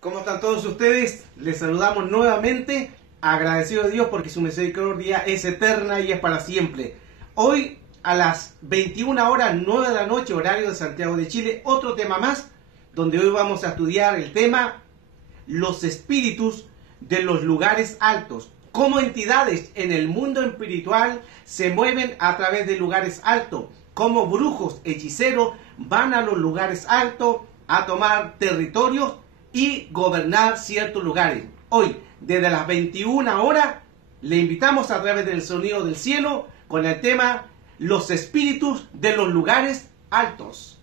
¿Cómo están todos ustedes? Les saludamos nuevamente, agradecidos a Dios porque su misericordia es eterna y es para siempre. Hoy a las 21 horas 9 de la noche, horario de Santiago de Chile, otro tema más, donde hoy vamos a estudiar el tema los espíritus de los lugares altos. Cómo entidades en el mundo espiritual se mueven a través de lugares altos. Cómo brujos, hechiceros van a los lugares altos a tomar territorios y gobernar ciertos lugares. Hoy, desde las 21 horas, le invitamos a través del sonido del cielo con el tema los espíritus de los lugares altos.